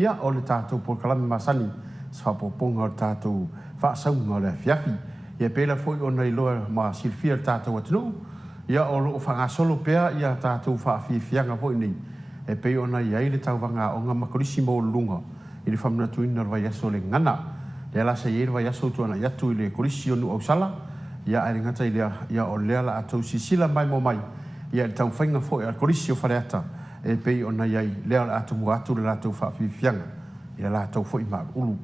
ia o le tātou polkalami masani sa whapoponga o le tātou whaasaunga o le fiafi. Ia pēla fwoi o nei loa ma silfia le tātou atinu. Ia o lo whangasolo pēa ia tātou whaafiafianga fwoi nei. E pei o nei ai le tauwanga o ngā makorisi mō lunga. I le whamnatuina le vai aso le ngana. Le ala se i le vai aso tuana iatu i le korisi o nu au sala. Ia ai ngata i lea ia o lea la atou sisila mai mo mai. Ia le tau whainga fwoi al korisi o whareata. E pei o nei ai lea la atou muatu le tātou whaafiafianga. I le tātou fwoi maa ulu.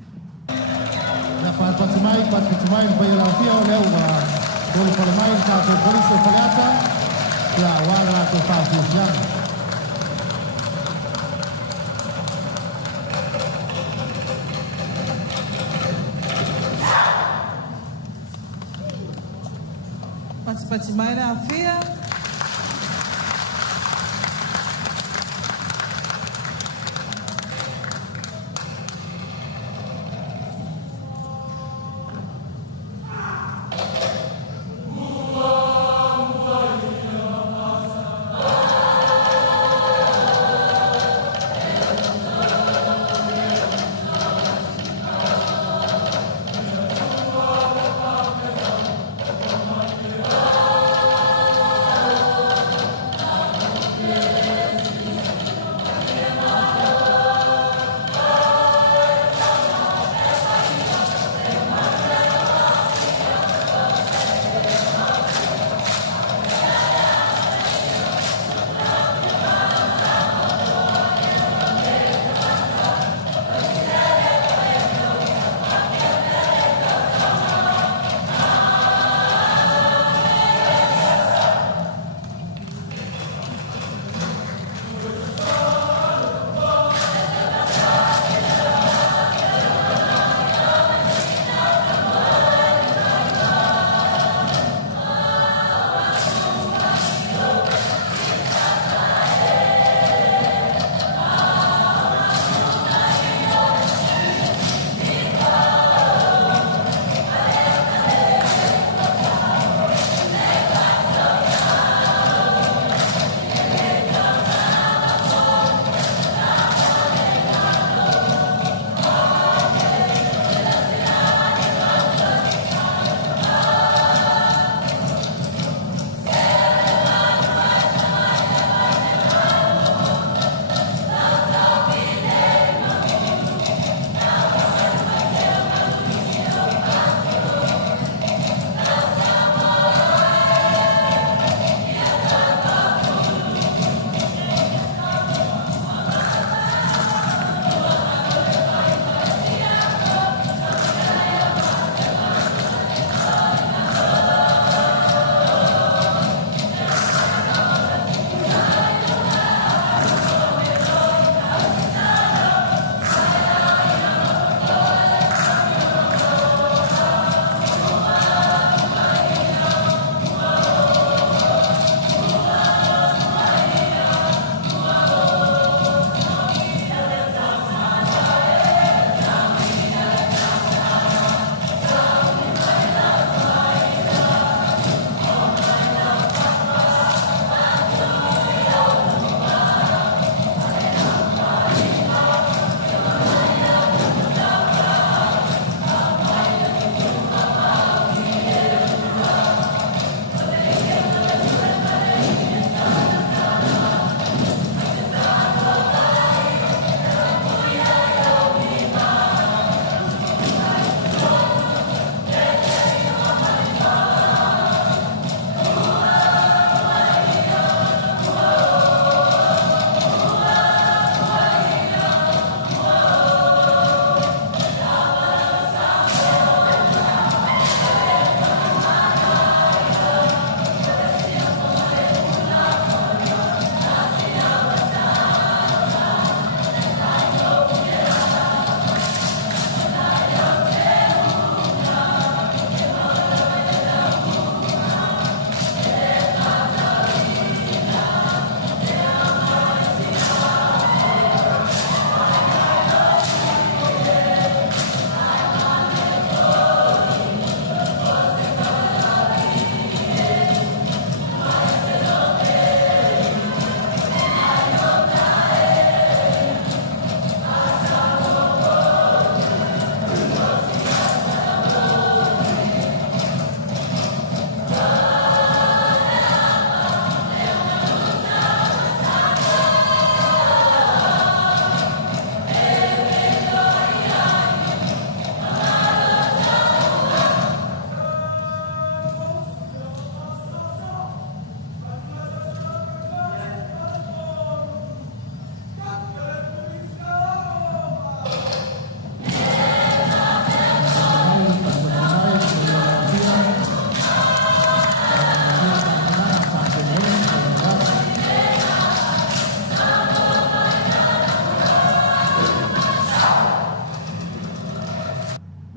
Ia pati mai pai la fia o leu wa tole pole mai tātou korisi o whareata. Ia wāra tātou whaafiafianga. Pati mai na fia.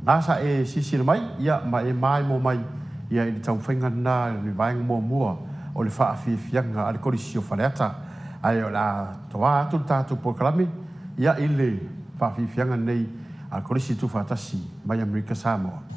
asa e sisir mai ia ma e mai mo mai ia i tau whainga na ni vaenga mua mua o le wha awhiwhianga a le korisi o whareata ai o la toa atu tātou po kalame ia i le wha awhiwhianga nei a le korisi tu whatasi mai Amerika Samoa.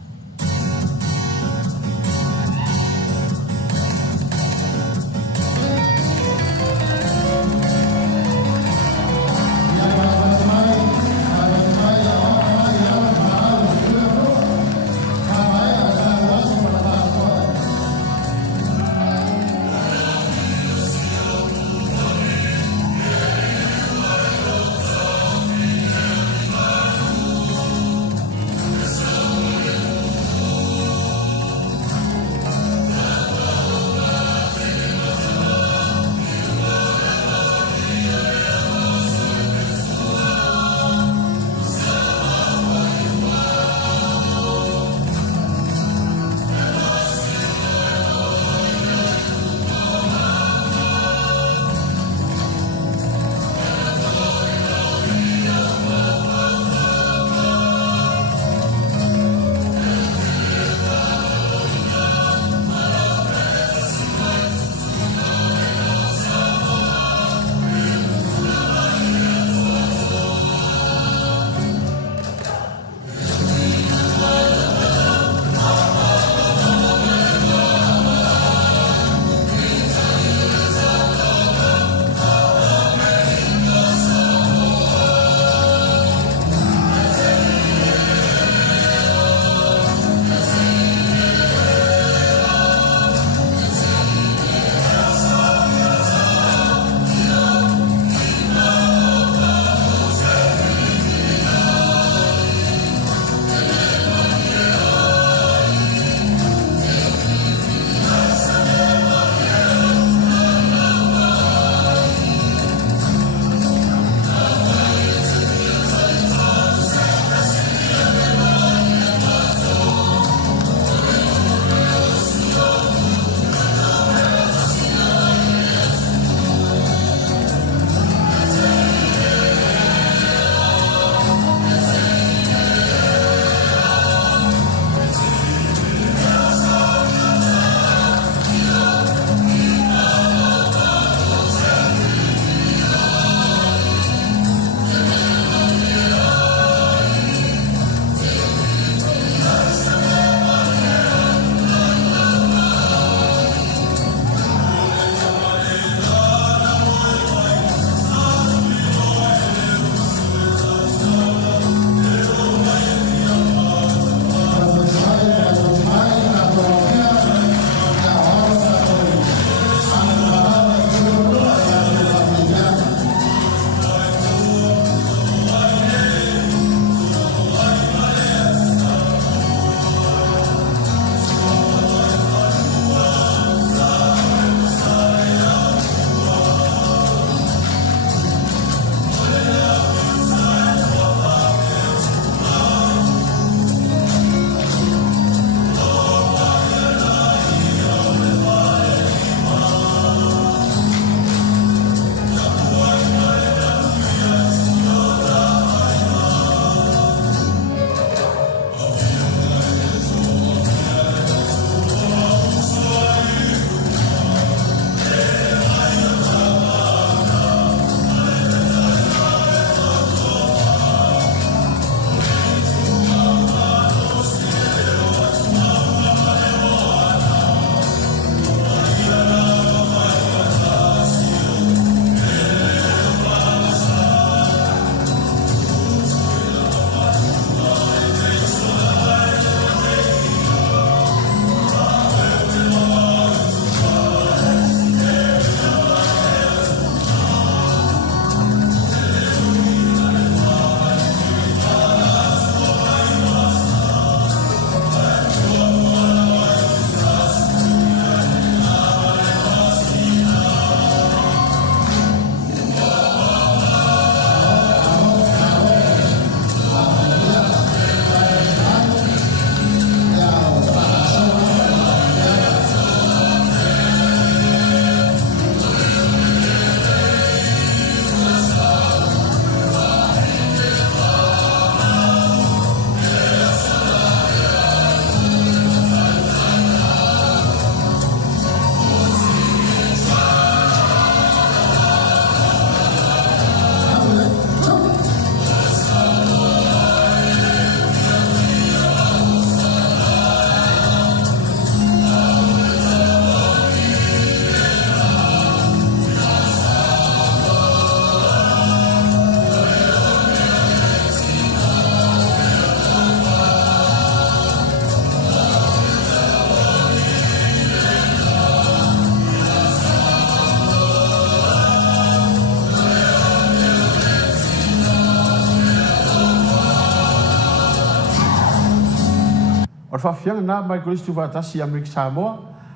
O le whawhianga nā mai Kristu wātasi Amerika Samoa,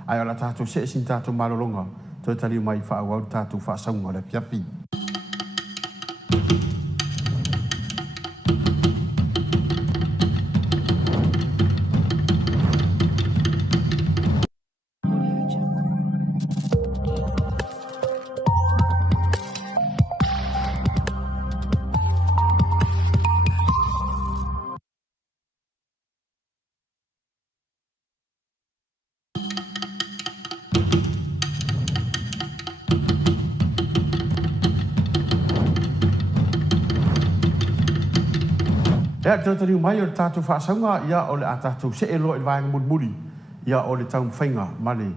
ai o la tātou se sin tātou malolonga, toi tali mai whaawau tātou whaasaunga le piafi. Ea te tari mai o le tātou whaasaunga ia o le a tātou se e loa i vāenga muri ia o le tau mwhainga male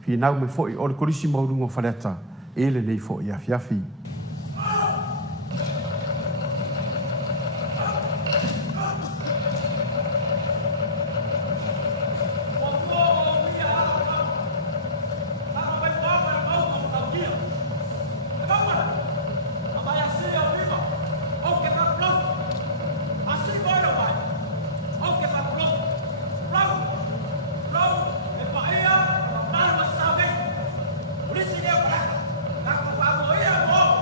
fi nau me fōi o le korisi maurungo whareta e le nei fōi a fiafi. Polisi dia, nak apa? Ya,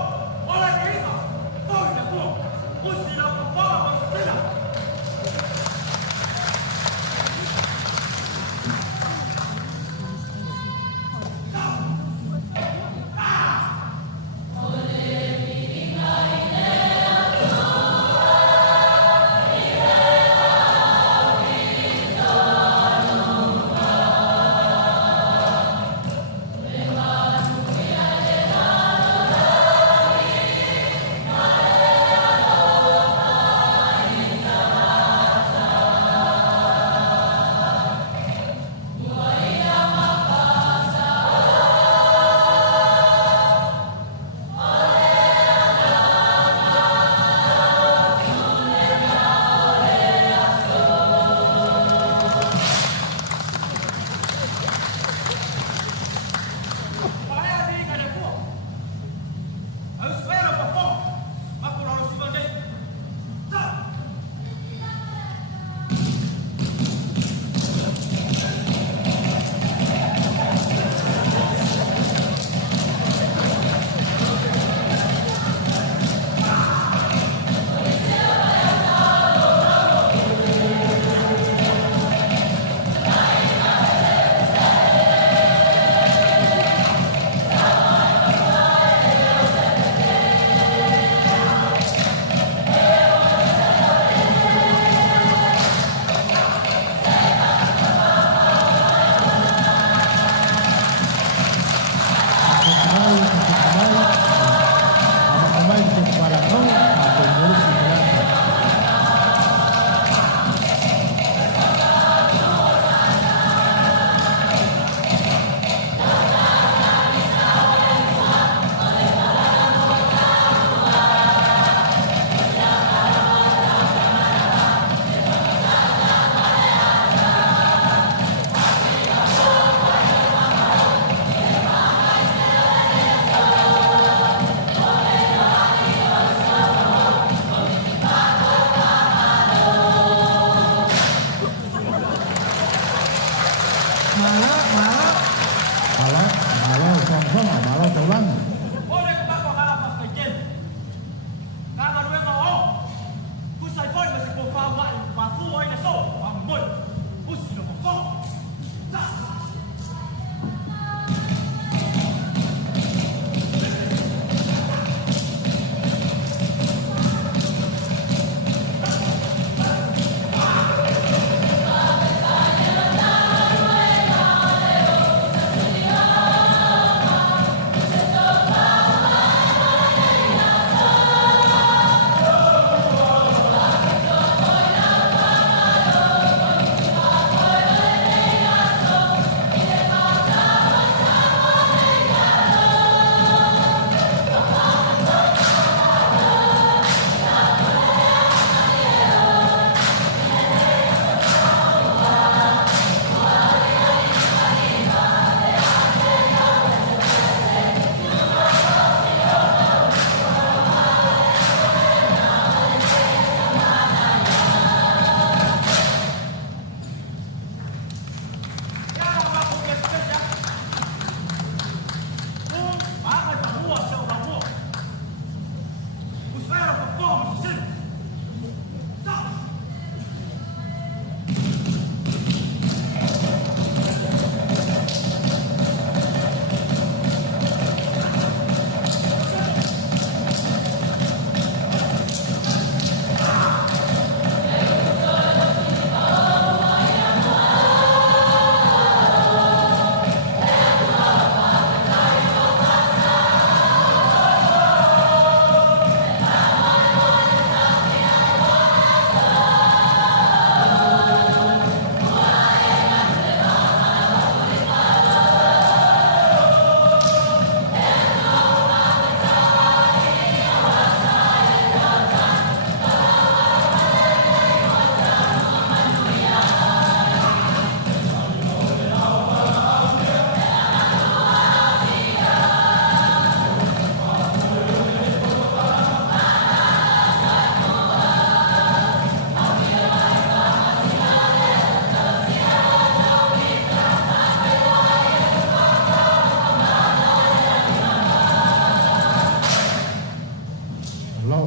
Lo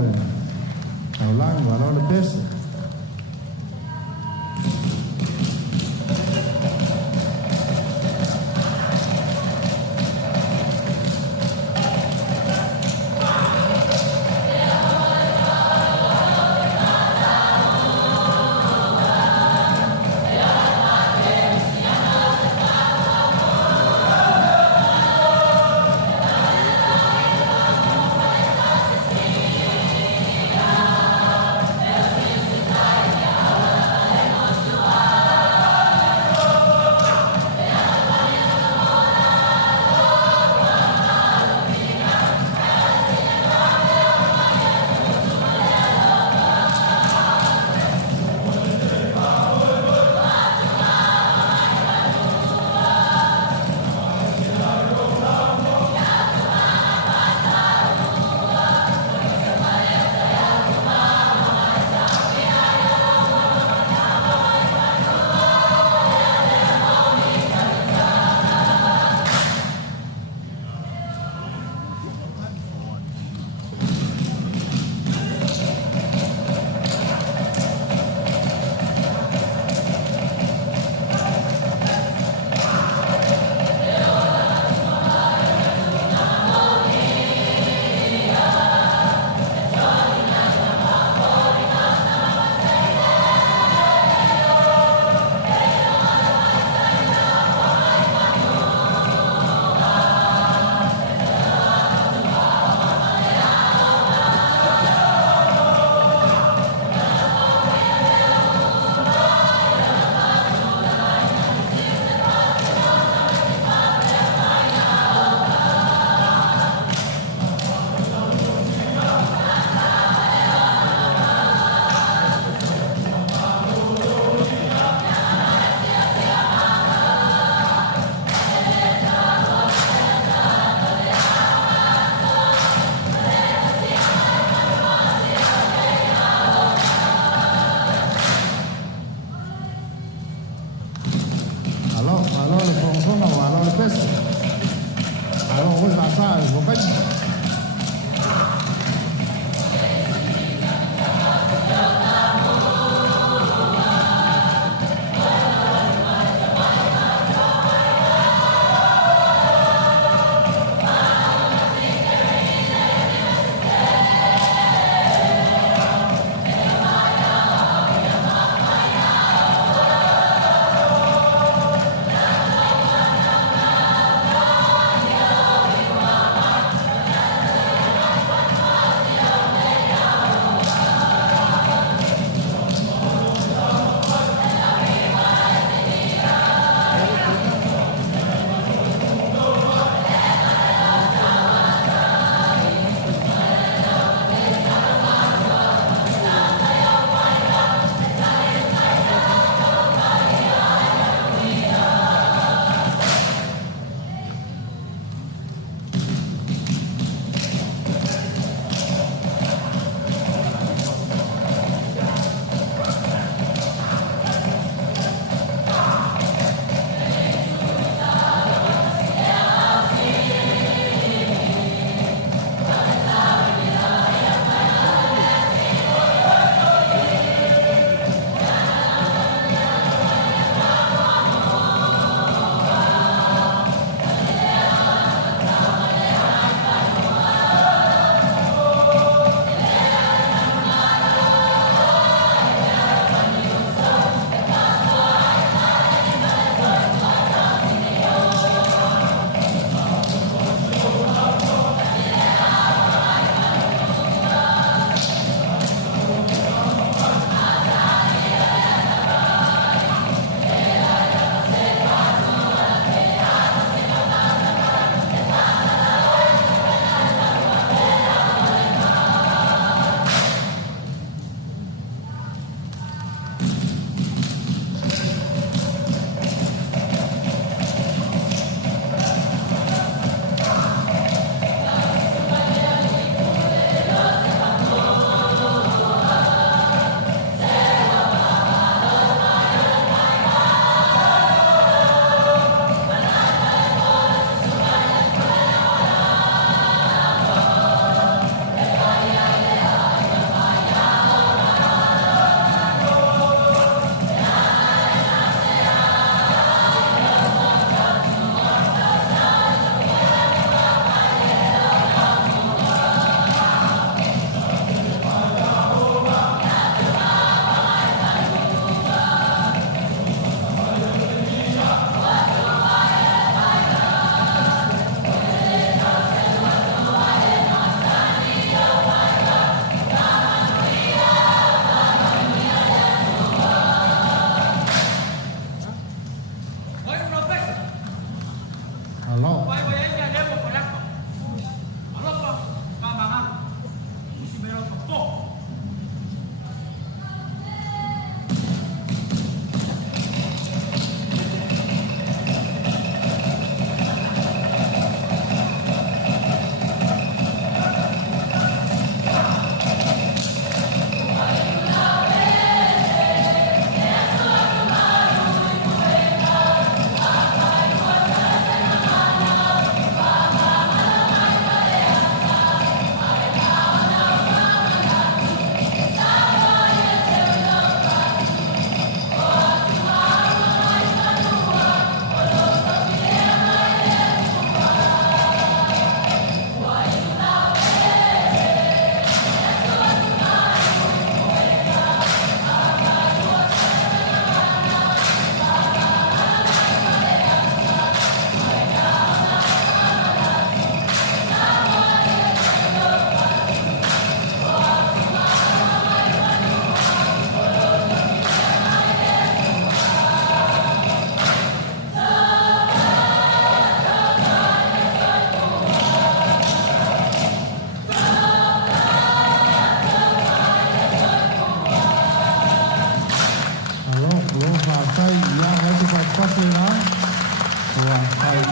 le tau lango alo le pese.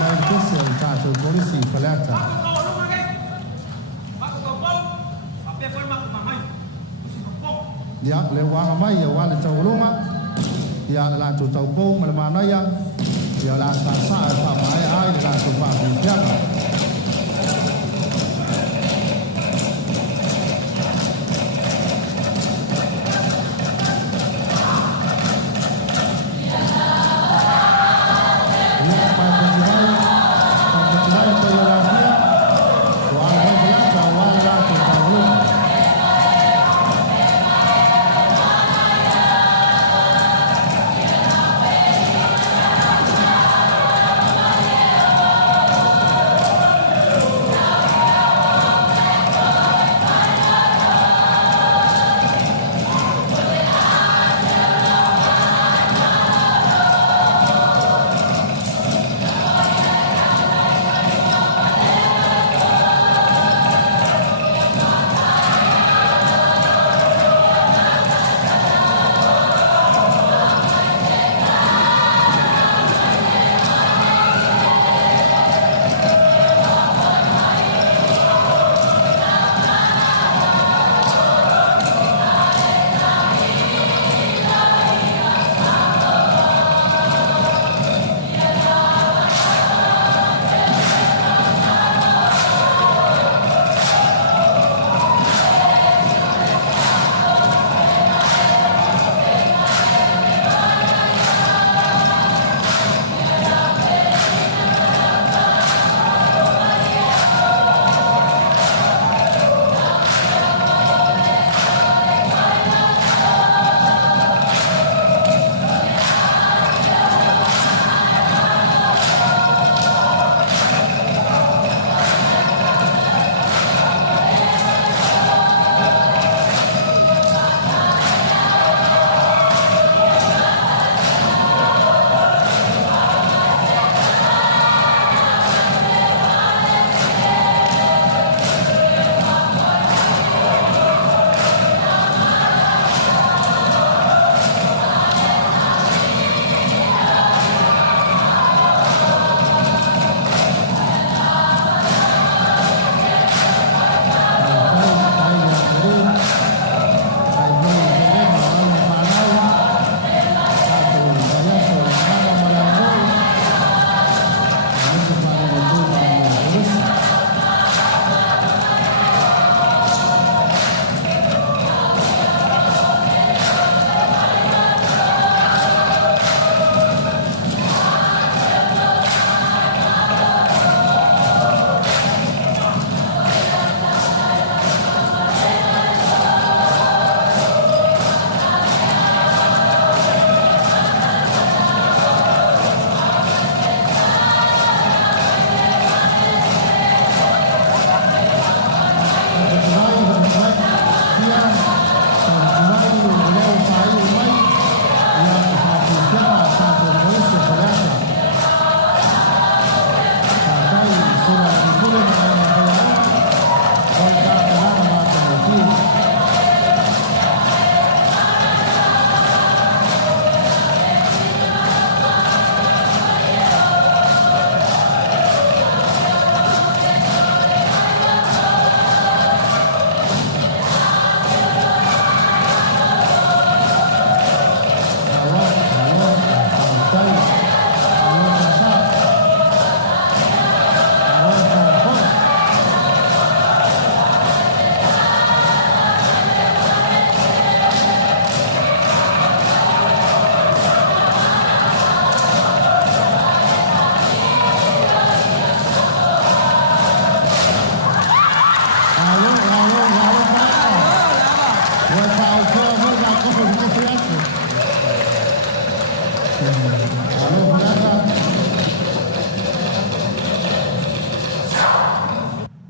mai kese o tātou polisi Paleata. Ia le wanga mai ia wale taulunga. Ia la tu taupou ma le manaia. Ia la sa sa mai ai la tu pa piaka.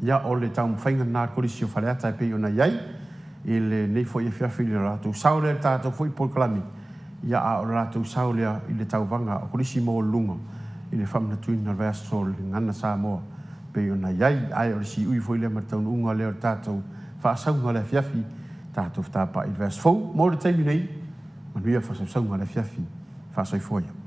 ia o le taumawhaiga nā korisi o whaleata e pei ona iai, i le nei fo i whiawhi le rātou sau le tātou fo i polkalami, ia a o rātou sau lea i le tauvanga o korisi mō lunga, i le whamna tuina rāsto le ngana sā moa, pei ona iai, ai o le si ui fo i le martaun unga leo tātou whaasaunga le whiawhi, tātou whāpa i vers fau, mō le taimi nei, manuia whasaunga le whiawhi, whaasoi fōia.